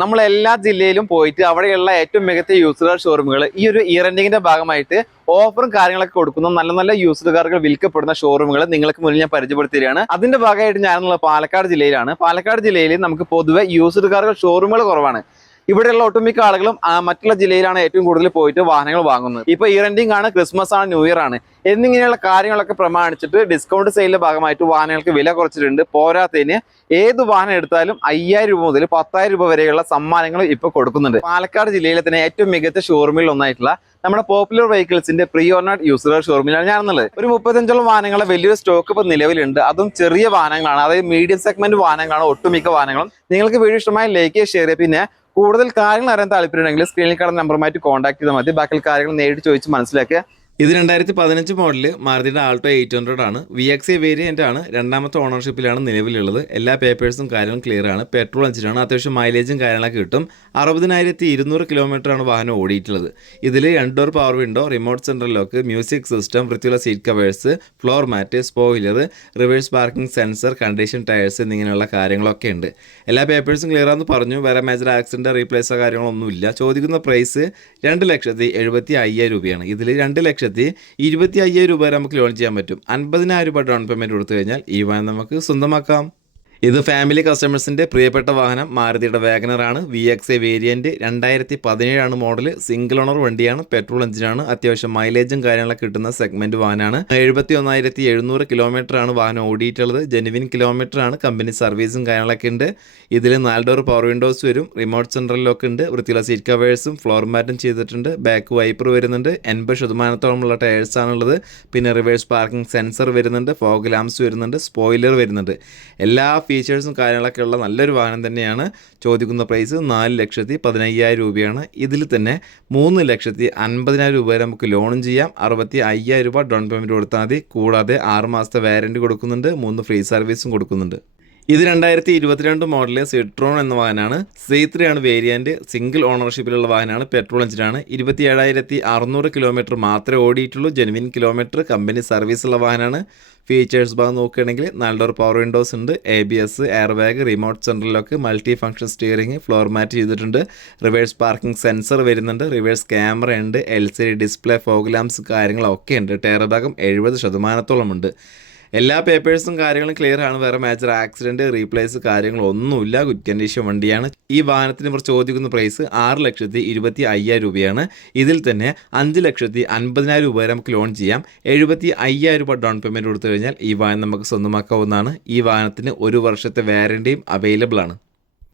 നമ്മൾ എല്ലാ ജില്ലയിലും പോയിട്ട് അവിടെയുള്ള ഏറ്റവും മികച്ച യൂസ്ഡ് കാർ ഷോറൂമുകൾ ഈ ഒരു ഇയറൻഡിങ്ങിന്റെ ഭാഗമായിട്ട് ഓഫറും കാര്യങ്ങളൊക്കെ കൊടുക്കുന്ന. നല്ല നല്ല യൂസ്ഡ് കാറുകൾ വിൽക്കപ്പെടുന്ന ഷോറൂമുകൾ നിങ്ങൾക്ക് മുന്നിൽ ഞാൻ പരിചയപ്പെടുത്തിയാണ് അതിന്റെ ഭാഗമായിട്ട് ഞാനുള്ള പാലക്കാട് ജില്ലയിലാണ്. പാലക്കാട് ജില്ലയിൽ നമുക്ക് പൊതുവെ യൂസ്ഡ് കാറുകൾ ഷോറൂമുകൾ കുറവാണ്. ഇവിടെയുള്ള ഒട്ടുമിക്ക ആളുകളും മറ്റുള്ള ജില്ലയിലാണ് ഏറ്റവും കൂടുതൽ പോയിട്ട് വാഹനങ്ങൾ വാങ്ങുന്നത്. ഇപ്പൊ ഇയർ എൻഡിങ് ആണ് ക്രിസ്മസ് ആണ് ന്യൂ ഇയർ ആണ്. എന്നിങ്ങനെയുള്ള കാര്യങ്ങളൊക്കെ പ്രമാണിച്ചിട്ട് ഡിസ്കൗണ്ട് സെയിലിന്റെ ഭാഗമായിട്ട് വാഹനങ്ങൾക്ക് വില കുറച്ചിട്ടുണ്ട്. പോരാത്തതിന് ഏത് വാഹനം എടുത്താലും അയ്യായിരം രൂപ മുതൽ പത്തായിരം രൂപ വരെയുള്ള സമ്മാനങ്ങൾ ഇപ്പൊ കൊടുക്കുന്നുണ്ട്. പാലക്കാട് ജില്ലയിലെ തന്നെ ഏറ്റവും മികച്ച ഷോറൂമിൽ ഒന്നായിട്ടുള്ള നമ്മുടെ പോപ്പുലർ വെഹിക്കിൾസിന്റെ പ്രീ ഓർണാഡ് യൂസർ ഷോറൂമിലാണ് ഞാനുള്ളത്. ഒരു മുപ്പത്തഞ്ചോളം വാഹനങ്ങളെ വലിയൊരു സ്റ്റോക്ക് ഇപ്പൊ നിലവിലുണ്ട്. അതും ചെറിയ വാഹനങ്ങളാണ്. അതായത് മീഡിയം സെഗ്മെന്റ് വാഹനങ്ങളാണ് ഒട്ടുമിക്ക വാഹനങ്ങളും. നിങ്ങൾക്ക് വീഡിയോ ഇഷ്ടമായ ലൈക്ക് ഷെയർ ചെയ്യുക പിന്നെ കൂടുതൽ കാര്യങ്ങൾ അറിയാൻ താല്പര്യമുണ്ടെങ്കിൽ സ്ക്രീനിൽ കാണുന്ന നമ്പറുമായിട്ട് കോൺടാക്ട് ചെയ്താൽ മതി. ബാക്കി കാര്യങ്ങൾ നേരിട്ട് ചോദിച്ച് മനസ്സിലാക്കുക. ഇത് രണ്ടായിരത്തി പതിനഞ്ച് മോഡൽ മാരുതിയുടെ ആൾട്ടോ എയ്റ്റ് ഹൺഡ്രഡ് ആണ്. വി എക്സ് എ വേരിയന്റ് ആണ്. രണ്ടാമത്തെ ഓണർഷിപ്പിലാണ് നിലവിലുള്ളത്. എല്ലാ പേപ്പേഴ്സും കാര്യങ്ങളും ക്ലിയർ ആണ്. പെട്രോൾ എഞ്ചിനാണ് അത്യാവശ്യം മൈലേജും കാര്യങ്ങളൊക്കെ കിട്ടും. അറുപതിനായിരത്തി ഇരുന്നൂറ് ആണ് വാഹനം ഓടിയിട്ടുള്ളത്. ഇതിൽ രണ്ട് door power window remote central lock music system വൃത്തിയുള്ള seat covers floor mat spoiler reverse parking sensor condition tyres എന്നിങ്ങനെയുള്ള കാര്യങ്ങളൊക്കെ ഉണ്ട്. എല്ലാ പേപ്പേഴ്സും ക്ലിയർ ആണെന്ന് പറഞ്ഞു. വേറെ മേജർ ആക്സിഡന്റ് റീപ്ലേസോ കാര്യങ്ങളൊന്നുമില്ല. ചോദിക്കുന്ന പ്രൈസ് രണ്ട് ലക്ഷത്തി എഴുപത്തി അയ്യായിരം രൂപയാണ്. ഇതിൽ രണ്ട് ലക്ഷത്തി ഇരുപത്തി അയ്യായിരം രൂപ വരെ നമുക്ക് ലോൺ ചെയ്യാൻ പറ്റും. അൻപതിനായിരം രൂപ ഡൗൺ പേയ്മെന്റ് കൊടുത്തു കഴിഞ്ഞാൽ ഈ വാഹനം നമുക്ക് സ്വന്തമാക്കാം. ഇത് ഫാമിലി കസ്റ്റമേഴ്സിന്റെ പ്രിയപ്പെട്ട വാഹനം മാരുതിയുടെ വാഗനറാണ് വി എക്സ് എ വേരിയന്റ് രണ്ടായിരത്തി പതിനേഴാണ് മോഡൽ സിംഗിൾ ഓണർ വണ്ടിയാണ്. പെട്രോൾ എഞ്ചിനാണ് അത്യാവശ്യം മൈലേജും കാര്യങ്ങളൊക്കെ കിട്ടുന്ന സെഗ്മെന്റ് വാഹനമാണ്. എഴുപത്തി ഒന്നായിരത്തി എഴുന്നൂറ് കിലോമീറ്റർ ആണ് വാഹനം ഓടിയിട്ടുള്ളത്. ജെനുവിൻ കിലോമീറ്റർ ആണ്. കമ്പനി സർവീസും കാര്യങ്ങളൊക്കെ ഉണ്ട്. ഇതിൽ നാല് ഡോർ പവർ വിൻഡോസ് വരും. റിമോട്ട് സെൻട്രലിലൊക്കെ ലോക്ക് ഉണ്ട്. വൃത്തിയുള്ള സീറ്റ് കവേഴ്സും ഫ്ലോർ മാറ്റും ചെയ്തിട്ടുണ്ട്. ബാക്ക് വൈപ്പർ വരുന്നുണ്ട്. എൺപത് ശതമാനത്തോളമുള്ള ടയേഴ്സ് ആണുള്ളത്. പിന്നെ റിവേഴ്സ് പാർക്കിംഗ് സെൻസർ വരുന്നുണ്ട്. ഫോഗ് ലാംസ് വരുന്നുണ്ട്. സ്പോയിലർ വരുന്നുണ്ട്. എല്ലാ ഫീച്ചേഴ്സും കാര്യങ്ങളൊക്കെ ഉള്ള നല്ലൊരു വാഹനം തന്നെയാണ് ചോദിക്കുന്ന പ്രൈസ് നാല് ലക്ഷത്തി പതിനയ്യായിരം രൂപയാണ്. ഇതിൽ തന്നെ മൂന്ന് ലക്ഷത്തി അൻപതിനായിരം രൂപ വരെ നമുക്ക് ലോണും ചെയ്യാം. അറുപത്തി അയ്യായിരം രൂപ ഡൗൺ പേയ്മെന്റ് കൊടുത്താൽ മതി. കൂടാതെ ആറ് മാസത്തെ വാരന്റി കൊടുക്കുന്നുണ്ട്. മൂന്ന് ഫ്രീ സർവീസും കൊടുക്കുന്നുണ്ട്. ഇത് രണ്ടായിരത്തി ഇരുപത്തിരണ്ട് മോഡലിലെ സിട്രോൺ എന്ന വാഹനമാണ് സി ത്രീ ആണ് വേരിയന്റ്. സിംഗിൾ ഓണർഷിപ്പിലുള്ള വാഹനമാണ് പെട്രോൾ എഞ്ചിനാണ്. ഇരുപത്തി ഏഴായിരത്തി അറുന്നൂറ് കിലോമീറ്റർ മാത്രമേ ഓടിയിട്ടുള്ളൂ. ജെനുവിൻ കിലോമീറ്റർ കമ്പനി സർവീസുള്ള വാഹനമാണ് ഫീച്ചേഴ്സ് ഭാഗം നോക്കുകയാണെങ്കിൽ നാല് ഡോർ പവർ വിൻഡോസ് ഉണ്ട്. A B S air bag remote central lock multi function steering floor mat ചെയ്തിട്ടുണ്ട്. റിവേഴ്സ് പാർക്കിംഗ് സെൻസർ വരുന്നുണ്ട്. റിവേഴ്സ് ക്യാമറ ഉണ്ട്. L C D display fog lamps കാര്യങ്ങളൊക്കെ ഉണ്ട്. ടയർ ഭാഗം എഴുപത് ശതമാനത്തോളം ഉണ്ട്. എല്ലാ പേപ്പേഴ്സും കാര്യങ്ങളും ക്ലിയർ ആണ്. വേറെ മേജർ ആക്സിഡന്റ് റീപ്ലേസ് കാര്യങ്ങളൊന്നുമില്ല ഗുഡ് കണ്ടീഷൻ വണ്ടിയാണ്. ഈ വാഹനത്തിന് ഇവർ ചോദിക്കുന്ന പ്രൈസ് ആറ് ലക്ഷത്തി ഇരുപത്തി അയ്യായിരം രൂപയാണ്. ഇതിൽ തന്നെ അഞ്ച് ലക്ഷത്തി അൻപതിനായിരം രൂപ വരെ നമുക്ക് ലോൺ ചെയ്യാം. എഴുപത്തി അയ്യായിരം രൂപ ഡൗൺ പേയ്മെന്റ് കൊടുത്തു കഴിഞ്ഞാൽ ഈ വാഹനം നമുക്ക് സ്വന്തമാക്കാവുന്നതാണ്. ഈ വാഹനത്തിന് ഒരു വർഷത്തെ വാറണ്ടിയും അവൈലബിൾ ആണ്.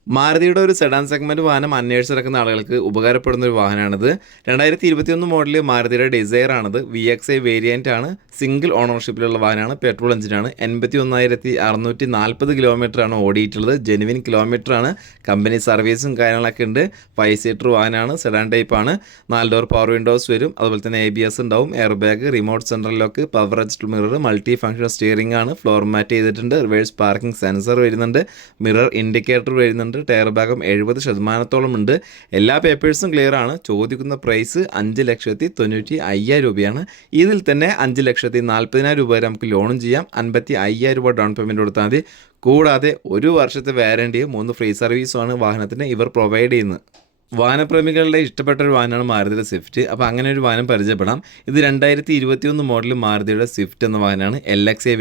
മാരുതിയുടെ ഒരു സെഡാൻ സെഗ്മെന്റ് വാഹനം അന്വേഷിച്ച് നടക്കുന്ന ആളുകൾക്ക് ഉപകാരപ്പെടുന്ന ഒരു വാഹനമാണിത്. രണ്ടായിരത്തി ഇരുപത്തിയൊന്ന് മോഡലിൽ മാരുതിയുടെ ഡിസയർ ആണിത്. വി എക്സ് ഐ വേരിയന്റ് ആണ്. സിംഗിൾ ഓണർഷിപ്പിലുള്ള വാഹനമാണ്. പെട്രോൾ എഞ്ചിനാണ് എൺപത്തി ഒന്നായിരത്തി അറുന്നൂറ്റി നാൽപ്പത് കിലോമീറ്ററാണ് ഓടിയിട്ടുള്ളത്. ജെനുവിൻ കിലോമീറ്റർ ആണ്. കമ്പനി സർവീസും കാര്യങ്ങളൊക്കെ ഉണ്ട്. ഫൈവ് സീറ്റർ വാഹനമാണ്. സെഡാൻ ടൈപ്പ് ആണ്. നാല് ഡോർ പവർ വിൻഡോസ് വരും. അതുപോലെ തന്നെ എ ബി എസ് ഉണ്ടാവും. Air bag remote central lock power adjust mirror multi function steering ആണ്. ഫ്ലോർ മാറ്റ് ചെയ്തിട്ടുണ്ട്. റിവേഴ്സ് പാർക്കിംഗ് സെൻസർ വരുന്നുണ്ട്. മിറർ ഇൻഡിക്കേറ്റർ വരുന്നുണ്ട്. ടയർ ഭാഗം എഴുപത് ശതമാനത്തോളം ഉണ്ട്. എല്ലാ പേപ്പേഴ്സും ക്ലിയർ ആണ്. ചോദിക്കുന്ന പ്രൈസ് അഞ്ച് ലക്ഷത്തി തൊണ്ണൂറ്റി അയ്യായിരം രൂപയാണ്. ഇതിൽ തന്നെ അഞ്ച് ലക്ഷത്തി നാൽപ്പതിനായിരം രൂപ വരെ നമുക്ക് ലോണും ചെയ്യാം. അൻപത്തി അയ്യായിരം രൂപ ഡൗൺ പേയ്മെന്റ് കൊടുത്താൽ മതി. കൂടാതെ ഒരു വർഷത്തെ വാറണ്ടിയും മൂന്ന് ഫ്രീ സർവീസുമാണ് വാഹനത്തിന് ഇവർ പ്രൊവൈഡ് ചെയ്യുന്നത്. വാഹനപ്രേമികളുടെ ഇഷ്ടപ്പെട്ട ഒരു വാഹനമാണ് മാരുതിയുടെ സ്വിഫ്റ്റ്. അപ്പോൾ അങ്ങനെ ഒരു വാഹനം പരിചയപ്പെടാം. ഇത് രണ്ടായിരത്തി ഇരുപത്തിയൊന്ന് മോഡൽ മാരുതിയുടെ സ്വിഫ്റ്റ് എന്ന വാഹനമാണ്. എൽ എക്സ് എ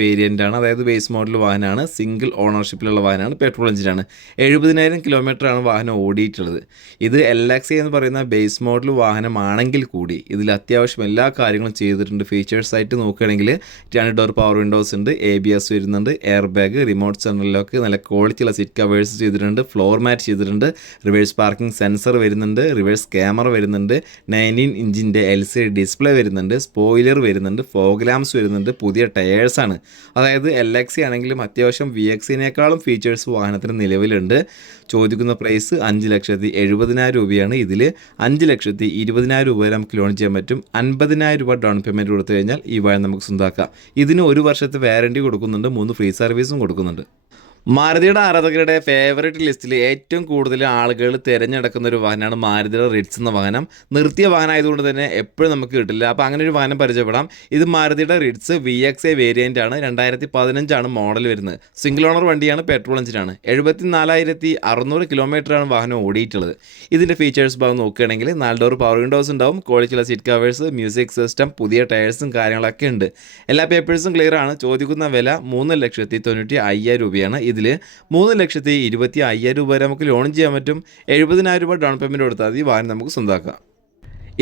ആണ്. അതായത് ബേസ് മോഡൽ വാഹനമാണ്. സിംഗിൾ ഓണർഷിപ്പിലുള്ള വാഹനമാണ്. പെട്രോൾ എഞ്ചിനാണ് എഴുപതിനായിരം കിലോമീറ്ററാണ് വാഹനം ഓടിയിട്ടുള്ളത്. ഇത് എൽ എക്സ് എ എന്ന് പറയുന്ന ബേസ് മോഡൽ വാഹനമാണെങ്കിൽ കൂടി ഇതിൽ അത്യാവശ്യം എല്ലാ കാര്യങ്ങളും ചെയ്തിട്ടുണ്ട്. ഫീച്ചേഴ്സ് ആയിട്ട് നോക്കുകയാണെങ്കിൽ രണ്ട് ഡോർ പവർ വിൻഡോസ് ഉണ്ട് എ ബി എസ് വരുന്നുണ്ട് air bag remote central lock നല്ല ക്വാളിറ്റിയുള്ള സീറ്റ് കവേഴ്സ് ചെയ്തിട്ടുണ്ട് ഫ്ലോർ മാറ്റ് ചെയ്തിട്ടുണ്ട് റിവേഴ്സ് പാർക്കിംഗ് സെൻസർ വരുന്നുണ്ട് റിവേഴ്സ് ക്യാമറ വരുന്നുണ്ട് നയന്റീൻ ഇഞ്ചിന്റെ എൽ സി ഡിസ്പ്ലേ വരുന്നുണ്ട് സ്പോയിലർ വരുന്നുണ്ട് ഫോഗ്ലാംസ് വരുന്നുണ്ട് പുതിയ ടയേഴ്സാണ് അതായത് എൽ എക്സി ആണെങ്കിലും അത്യാവശ്യം വി എക്സിനേക്കാളും ഫീച്ചേഴ്സ് വാഹനത്തിന് നിലവിലുണ്ട്. ചോദിക്കുന്ന പ്രൈസ് അഞ്ച് ലക്ഷത്തി എഴുപതിനായിരം രൂപയാണ്. ഇതിൽ അഞ്ച് ലക്ഷത്തി ഇരുപതിനായിരം രൂപ വരെ നമുക്ക് ലോൺ ചെയ്യാൻ പറ്റും. അൻപതിനായിരം രൂപ ഡൗൺ പേയ്മെന്റ് കൊടുത്തു കഴിഞ്ഞാൽ ഈ വാഹനം നമുക്ക് സ്വന്തമാക്കാം. ഇതിന് ഒരു വർഷത്തെ വാറണ്ടി കൊടുക്കുന്നുണ്ട് മൂന്ന് ഫ്രീ സർവീസും കൊടുക്കുന്നുണ്ട്. മാരുതിയുടെ ആരാധകരുടെ ഫേവറേറ്റ് ലിസ്റ്റിൽ ഏറ്റവും കൂടുതൽ ആളുകൾ തിരഞ്ഞെടുക്കുന്ന ഒരു വാഹനമാണ് മാരുതിയുടെ റിറ്റ്സ് എന്ന വാഹനം. നിർത്തിയ വാഹനം ആയതുകൊണ്ട് തന്നെ എപ്പോഴും നമുക്ക് കിട്ടില്ല. അപ്പോൾ അങ്ങനെ ഒരു വാഹനം പരിചയപ്പെടാം. ഇത് മാരുതിയുടെ Ritz V X A variant ആണ്. രണ്ടായിരത്തി പതിനഞ്ചാണ് മോഡൽ വരുന്നത്. സിംഗിൾ ഓണർ വണ്ടിയാണ് പെട്രോൾ എഞ്ചിനാണ് എഴുപത്തി നാലായിരത്തി അറുന്നൂറ് കിലോമീറ്ററാണ് വാഹനം ഓടിയിട്ടുള്ളത്. ഇതിന്റെ ഫീച്ചേഴ്സ് ഭാഗം നോക്കുകയാണെങ്കിൽ നാല് ഡോർ പവർ വിൻഡോസ് ഉണ്ടാവും. ക്വാളിറ്റിയുള്ള സീറ്റ് കവേഴ്സ് മ്യൂസിക് സിസ്റ്റം പുതിയ ടയേഴ്സും കാര്യങ്ങളൊക്കെ ഉണ്ട്. എല്ലാ പേപ്പേഴ്സും ക്ലിയർ ആണ്. ചോദിക്കുന്ന വില മൂന്ന് ലക്ഷത്തി തൊണ്ണൂറ്റി അയ്യായിരം രൂപയാണ്. ഇതിൽ മൂന്ന് ലക്ഷത്തി ഇരുപത്തി അയ്യായിരം രൂപ വരെ നമുക്ക് ലോൺ ചെയ്യാൻ പറ്റും. എഴുപതിനായിരം രൂപ ഡൗൺ പേയ്മെന്റ് കൊടുത്താൽ മതി. വാഹനം നമുക്ക് സ്വന്തമാക്കാം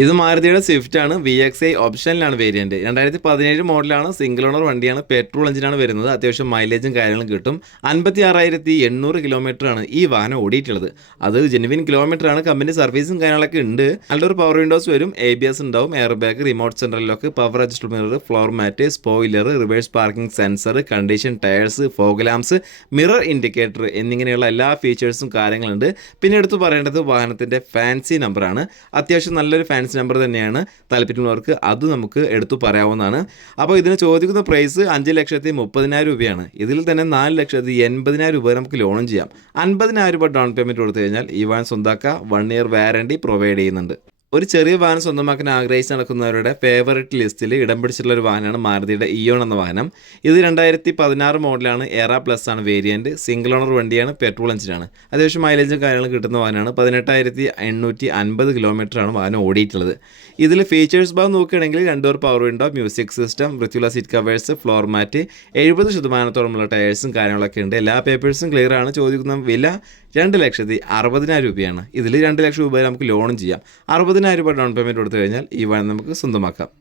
ഇത് മാരുതിയുടെ സ്വിഫ്റ്റ് ആണ് വി എക്സ് ഐ ഓപ്ഷനിലാണ് വേരിയന്റ് രണ്ടായിരത്തി പതിനേഴ് മോഡലാണ് സിംഗിൾ ഓണർ വണ്ടിയാണ് പെട്രോൾ എഞ്ചിനാണ് വരുന്നത്. അത്യാവശ്യം മൈലേജും കാര്യങ്ങളും കിട്ടും. അൻപത്തി ആറായിരത്തി എണ്ണൂറ് കിലോമീറ്ററാണ് ഈ വാഹനം ഓടിയിട്ടുള്ളത്. അത് ജെനുവിൻ കിലോമീറ്റർ ആണ്. കമ്പനി സർവീസും കാര്യങ്ങളൊക്കെ ഉണ്ട്. നല്ലൊരു പവർ വിൻഡോസ് വരും എ ബി എസ് ഉണ്ടാവും air bag remote central lock power adjust mirror floor mat spoiler reverse parking sensor condition tyres fog lamps mirror indicator എന്നിങ്ങനെയുള്ള എല്ലാ ഫീച്ചേഴ്സും കാര്യങ്ങളുണ്ട്. പിന്നെ എടുത്തു പറയേണ്ടത് വാഹനത്തിന്റെ ഫാൻസി നമ്പറാണ് അത്യാവശ്യം നല്ലൊരു ഫാൻസി നമ്പർ തന്നെയാണ് താല്പര്യമുള്ളവർക്ക് അത് നമുക്ക് എടുത്തു പറയാവുന്നതാണ്. അപ്പോൾ ഇതിന് ചോദിക്കുന്ന പ്രൈസ് അഞ്ച് ലക്ഷത്തി മുപ്പതിനായിരം രൂപയാണ്. ഇതിൽ തന്നെ നാല് ലക്ഷത്തി എൺപതിനായിരം രൂപ നമുക്ക് ലോണും ചെയ്യാം. അൻപതിനായിരം രൂപ ഡൗൺ പേയ്മെന്റ് കൊടുത്തു കഴിഞ്ഞാൽ ഈ വാൻ സ്വന്താക്കുക വൺ ഇയർ വാറണ്ടി പ്രൊവൈഡ് ചെയ്യുന്നുണ്ട്. ഒരു ചെറിയ വാഹനം സ്വന്തമാക്കാൻ ആഗ്രഹിച്ച് നടക്കുന്നവരുടെ ഫേവററ്റ് ലിസ്റ്റിൽ ഇടം പിടിച്ചിട്ടുള്ള ഒരു വാഹനമാണ് മാരുതിയുടെ ഇയോൺ എന്ന വാഹനം. ഇത് രണ്ടായിരത്തി പതിനാറ് മോഡലാണ്. എറ പ്ലസ് ആണ് വേരിയന്റ് സിംഗിൾ ഓണർ വണ്ടിയാണ്. പെട്രോൾ എഞ്ചിനാണ് അത്യാവശ്യം മൈലേജും കാര്യങ്ങളും കിട്ടുന്ന വാഹനമാണ്. പതിനെട്ടായിരത്തി എണ്ണൂറ്റി അൻപത് കിലോമീറ്ററാണ് വാഹനം ഓടിയിട്ടുള്ളത്. ഇതിൽ ഫീച്ചേഴ്സ് ഭാഗം നോക്കുകയാണെങ്കിൽ രണ്ടോർ പവർ വിൻഡോ മ്യൂസിക് സിസ്റ്റം വൃത്തിയുള്ള സീറ്റ് കവേഴ്സ് ഫ്ലോർ മാറ്റ് എഴുപത് ശതമാനത്തോളമുള്ള ടയേഴ്സും കാര്യങ്ങളൊക്കെ ഉണ്ട്. എല്ലാ പേപ്പേഴ്സും ക്ലിയർ ആണ്. ചോദിക്കുന്ന വില രണ്ട് ലക്ഷത്തി അറുപതിനായിരം രൂപയാണ്. ഇതിൽ രണ്ട് ലക്ഷം രൂപ നമുക്ക് ലോണും ചെയ്യാം. അറുപതിനായിരം രൂപ ഡൗൺ പേയ്മെന്റ് കൊടുത്തു കഴിഞ്ഞാൽ ഈ വഴി നമുക്ക് സ്വന്തമാക്കാം.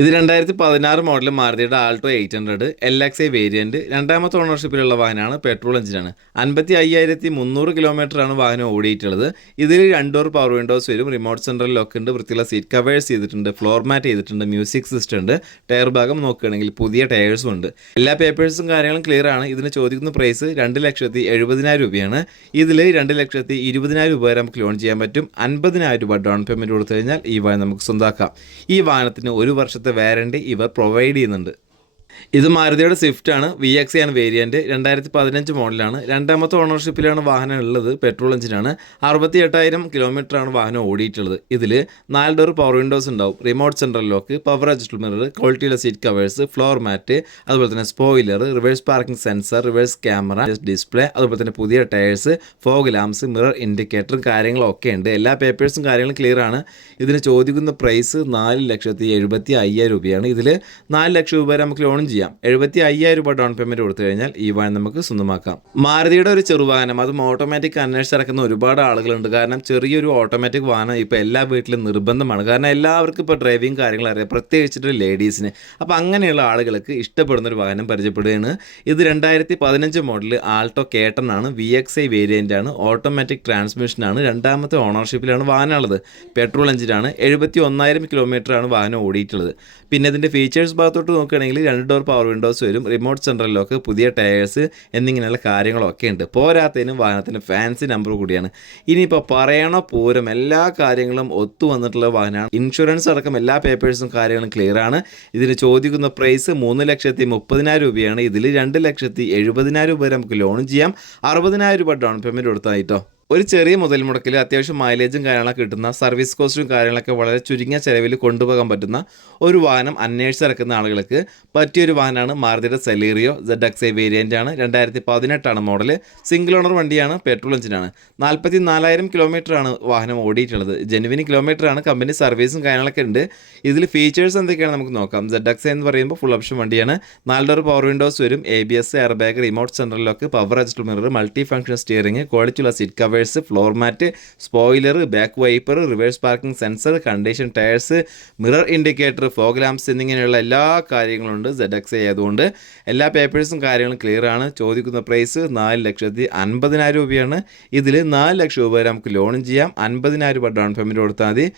ഇത് രണ്ടായിരത്തി പതിനാറ് model മാരുതിയുടെ Alto eight hundred L X I variant രണ്ടാമത്തെ ഓണർഷിപ്പിലുള്ള വാഹനമാണ് പെട്രോൾ എഞ്ചിനാണ്. അൻപത്തി അയ്യായിരത്തി മുന്നൂറ് കിലോമീറ്ററാണ് വാഹനം ഓടിയിട്ടുള്ളത്. ഇതിൽ രണ്ടോർ പവർ വിൻഡോസ് വരും. റിമോട്ട് സെൻട്രൽ ലോക്ക് ഉണ്ട് വൃത്തിയുള്ള സീറ്റ് കവേഴ്സ് ചെയ്തിട്ടുണ്ട്. ഫ്ലോർ മാറ്റ് ചെയ്തിട്ടുണ്ട്. മ്യൂസിക് സിസ്റ്റം ഉണ്ട്. ടയർ ഭാഗം നോക്കുകയാണെങ്കിൽ പുതിയ ടയേഴ്സും ഉണ്ട്. എല്ലാ പേപ്പേഴ്സും കാര്യങ്ങളും ക്ലിയർ ആണ്. ഇതിന് ചോദിക്കുന്ന പ്രൈസ് രണ്ട് ലക്ഷത്തി എഴുപതിനായിരം രൂപയാണ്. ഇതിൽ രണ്ട് ലക്ഷത്തി ഇരുപതിനായിരം രൂപ വരെ നമുക്ക് ലോൺ ചെയ്യാൻ പറ്റും. അൻപതിനായിരം രൂപ ഡൗൺ പേയ്മെന്റ് കൊടുത്തു കഴിഞ്ഞാൽ ഈ വാഹനം നമുക്ക് സ്വന്തമാക്കാം ഈ വാഹനത്തിന് ഒരു വർഷത്തെ വാറണ്ടി ഇവർ പ്രൊവൈഡ് ചെയ്യുന്നുണ്ട്. ഇത് മാരുതിയുടെ സ്വിഫ്റ്റ് ആണ് വി എക്സ് ആണ് വേരിയന്റ് രണ്ടായിരത്തി പതിനഞ്ച് മോഡലാണ്. രണ്ടാമത്തെ ഓണർഷിപ്പിലാണ് വാഹനം ഉള്ളത് പെട്രോൾ എഞ്ചിനാണ് അറുപത്തി എട്ടായിരം കിലോമീറ്ററാണ് വാഹനം ഓടിയിട്ടുള്ളത്. ഇതിൽ നാല് ഡോർ പവർ വിൻഡോസ് ഉണ്ടാവും. Remote central lock power adjust mirror ക്വാളിറ്റിയുള്ള സീറ്റ് കവേഴ്സ് ഫ്ലോർ മാറ്റ് അതുപോലെ തന്നെ spoiler reverse parking sensor reverse camera display അതുപോലെ തന്നെ പുതിയ ടയേഴ്സ് ഫോഗ് ലാംസ് മിറർ ഇൻഡിക്കേറ്ററും കാര്യങ്ങളും ഒക്കെ ഉണ്ട്. എല്ലാ പേപ്പേഴ്സും കാര്യങ്ങളും ക്ലിയർ ആണ്. ഇതിന് ചോദിക്കുന്ന പ്രൈസ് നാല് ലക്ഷത്തി എഴുപത്തി അയ്യായിരം രൂപയാണ്. ഇതിൽ നാല് ലക്ഷം രൂപ നമുക്ക് ലോണും ചെയ്യാം. എഴുപത്തി അയ്യായിരം രൂപ ഡൗൺ പേയ്മെന്റ് കൊടുത്തു കഴിഞ്ഞാൽ ഈ വാഹനം നമുക്ക് സ്വന്തമാക്കാം. മാരുതിയുടെ ഒരു ചെറുവാഹനം അതും ഓട്ടോമാറ്റിക് അന്വേഷിച്ച് നടക്കുന്ന ഒരുപാട് ആളുകളുണ്ട്. കാരണം ചെറിയൊരു ഓട്ടോമാറ്റിക് വാഹനം ഇപ്പോൾ എല്ലാ വീട്ടിലും നിർബന്ധമാണ്. കാരണം എല്ലാവർക്കും ഇപ്പോൾ ഡ്രൈവിംഗ് കാര്യങ്ങൾ അറിയാം. പ്രത്യേകിച്ചിട്ട് ലേഡീസിന് അപ്പോൾ അങ്ങനെയുള്ള ആളുകൾക്ക് ഇഷ്ടപ്പെടുന്ന ഒരു വാഹനം പരിചയപ്പെടുകയാണ്. ഇത് രണ്ടായിരത്തി പതിനഞ്ച് മോഡൽ ആൾട്ടോ കേട്ടൺ ആണ്. വി എക്സ് ഐ വേരിയന്റ് ആണ്. ഓട്ടോമാറ്റിക് ട്രാൻസ്മിഷനാണ് രണ്ടാമത്തെ ഓണർഷിപ്പിലാണ് വാഹനമുള്ളത്. പെട്രോൾ എഞ്ചിനാണ് എഴുപത്തി ഒന്നായിരം കിലോമീറ്ററാണ് വാഹനം ഓടിയിട്ടുള്ളത്. പിന്നെ ഇതിന്റെ ഫീച്ചേഴ്സ് ഭാഗത്തോട്ട് നോക്കുകയാണെങ്കിൽ രണ്ട് ഡോർ പവർ വിൻഡോസ് വരും റിമോട്ട് സെൻട്രൽ ലോക്ക് പുതിയ ടയേഴ്സ് എന്നിങ്ങനെയുള്ള കാര്യങ്ങളൊക്കെ ഉണ്ട്. പോരാത്തതിനും വാഹനത്തിന് ഫാൻസി നമ്പർ കൂടിയാണ്. ഇനിയിപ്പോൾ പറയണ പൂരം എല്ലാ കാര്യങ്ങളും ഒത്തു വന്നിട്ടുള്ള വാഹനമാണ്. ഇൻഷുറൻസ് അടക്കം എല്ലാ പേപ്പേഴ്സും കാര്യങ്ങളും ക്ലിയർ ആണ്. ഇതിന് ചോദിക്കുന്ന പ്രൈസ് മൂന്ന് ലക്ഷത്തി മുപ്പതിനായിരം രൂപയാണ്. ഇതിൽ രണ്ട് ലക്ഷത്തി എഴുപതിനായിരം രൂപ വരെ നമുക്ക് ലോൺ ചെയ്യാം. അറുപതിനായിരം രൂപ ഡൗൺ പേയ്മെന്റ് കൊടുത്താൽ കേട്ടോ ഒരു ചെറിയ മുതൽ മുടക്കിൽ അത്യാവശ്യം മൈലേജും കാര്യങ്ങളൊക്കെ കിട്ടുന്ന സർവീസ് കോസ്റ്റും കാര്യങ്ങളൊക്കെ വളരെ ചുരുങ്ങിയ ചിലവിൽ കൊണ്ടുപോകാൻ പറ്റുന്ന ഒരു വാഹനം അന്വേഷിച്ചിറക്കുന്ന ആളുകൾക്ക് പറ്റിയൊരു വാഹനമാണ് മാരുതിയുടെ സെലീറിയോ സെഡ് എക്സ് വേരിയന്റ് ആണ്. രണ്ടായിരത്തി പതിനെട്ടാണ് മോഡൽ സിംഗിൾ ഓണർ വണ്ടിയാണ് പെട്രോൾ എഞ്ചിനാണ് നാൽപ്പത്തി നാലായിരം കിലോമീറ്ററാണ് വാഹനം ഓടിയിട്ടുള്ളത്. ജെനുവിൻ കിലോമീറ്ററാണ് കമ്പനി സർവീസും കാര്യങ്ങളൊക്കെ ഉണ്ട്. ഇതിൽ ഫീച്ചേഴ്സ് എന്തൊക്കെയാണ് നമുക്ക് നോക്കാം. സെഡ് എക്സ് എന്ന് പറയുമ്പോൾ ഫുൾ ഓപ്ഷൻ വണ്ടിയാണ്. നാല് ഡോർ പവർ വിൻഡോസ് വരും. A B S air bag remote central lock power adjust mirror multi function steering ക്വാളിറ്റിയുള്ള seat covers floor mat spoiler back wiper reverse parking sensor condition tyres mirror indicator fog lamps എന്നിങ്ങനെയുള്ള എല്ലാ കാര്യങ്ങളും ഉണ്ട് Z X ആയതുകൊണ്ട്. എല്ലാ പേപ്പേഴ്സും കാര്യങ്ങളും clear ആണ്. ചോദിക്കുന്ന പ്രൈസ് നാല് ലക്ഷത്തി അൻപതിനായിരം രൂപയാണ്. ഇതിൽ നാല് ലക്ഷം രൂപ വരെ നമുക്ക് ലോണും ചെയ്യാം. അൻപതിനായിരം രൂപ ഡൗൺ പേയ്മെന്റ് കൊടുത്താൽ മതി.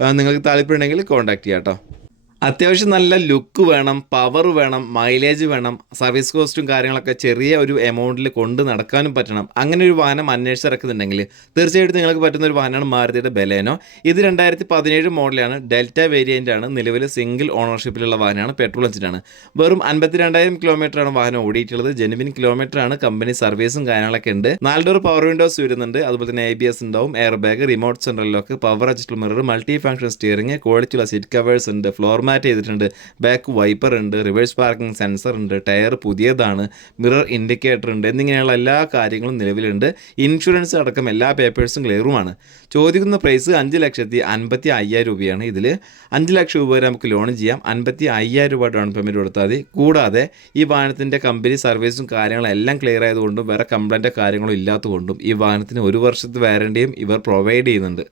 നിങ്ങൾക്ക് താല്പര്യമുണ്ടെങ്കിൽ കോൺടാക്ട് ചെയ്യാം കേട്ടോ അത്യാവശ്യം നല്ല ലുക്ക് വേണം പവർ വേണം മൈലേജ് വേണം സർവീസ് കോസ്റ്റും കാര്യങ്ങളൊക്കെ ചെറിയ ഒരു എമൗണ്ടിൽ കൊണ്ട് നടക്കാനും പറ്റണം. അങ്ങനെ ഒരു വാഹനം അന്വേഷിച്ചിറക്കുന്നുണ്ടെങ്കിൽ തീർച്ചയായിട്ടും നിങ്ങൾക്ക് പറ്റുന്ന ഒരു വാഹനമാണ് മാരുതിയുടെ ബലേനോ. ഇത് രണ്ടായിരത്തി പതിനേഴ് മോഡലാണ്. ഡെൽറ്റ വേരിയന്റ് ആണ്. നിലവിൽ സിംഗിൾ ഓണർഷിപ്പിലുള്ള വാഹനമാണ്. പെട്രോൾ എഞ്ചിനാണ് വെറും അൻപത്തി രണ്ടായിരം കിലോമീറ്റർ ആണ് വാഹനം ഓടിയിട്ടുള്ളത്. ജെനുവിൻ കിലോമീറ്റർ ആണ്. കമ്പനി സർവീസും കാര്യങ്ങളൊക്കെ ഉണ്ട്. നാല് ഡോർ പവർ വിൻഡോസ് വരുന്നുണ്ട്. അതുപോലെ തന്നെ എ ബി എസ് ഉണ്ടാവും. Air bag remote central lock power adjustable mirror multi function steering ക്വാളിറ്റിയുള്ള സീറ്റ് കവേഴ്സ് ഉണ്ട്. ഫ്ലോർ മാറ്റ് ചെയ്തിട്ടുണ്ട്. ബാക്ക് വൈപ്പർ ഉണ്ട് റിവേഴ്സ് പാർക്കിംഗ് സെൻസർ ഉണ്ട് ടയർ പുതിയതാണ് മിറർ ഇൻഡിക്കേറ്റർ ഉണ്ട് എന്നിങ്ങനെയുള്ള എല്ലാ കാര്യങ്ങളും നിലവിലുണ്ട്. ഇൻഷുറൻസ് അടക്കം എല്ലാ പേപ്പേഴ്സും ക്ലിയറുമാണ് ചോദിക്കുന്ന പ്രൈസ് അഞ്ച് ലക്ഷത്തി അൻപത്തി അയ്യായിരം രൂപയാണ് ഇതിൽ അഞ്ച് ലക്ഷം രൂപ വരെ നമുക്ക് ലോൺ ചെയ്യാം. അൻപത്തി അയ്യായിരം രൂപ ഡൗൺ പേയ്മെന്റ് കൊടുത്താൽ മതി. കൂടാതെ ഈ വാഹനത്തിന്റെ കമ്പനി സർവീസും കാര്യങ്ങളും എല്ലാം ക്ലിയർ ആയതുകൊണ്ടും വേറെ കംപ്ലൈന്റോ കാര്യങ്ങളോ ഇല്ലാത്തതുകൊണ്ടും ഈ വാഹനത്തിന് ഒരു വർഷത്തെ വാറണ്ടിയും ഇവർ പ്രൊവൈഡ് ചെയ്യുന്നുണ്ട്.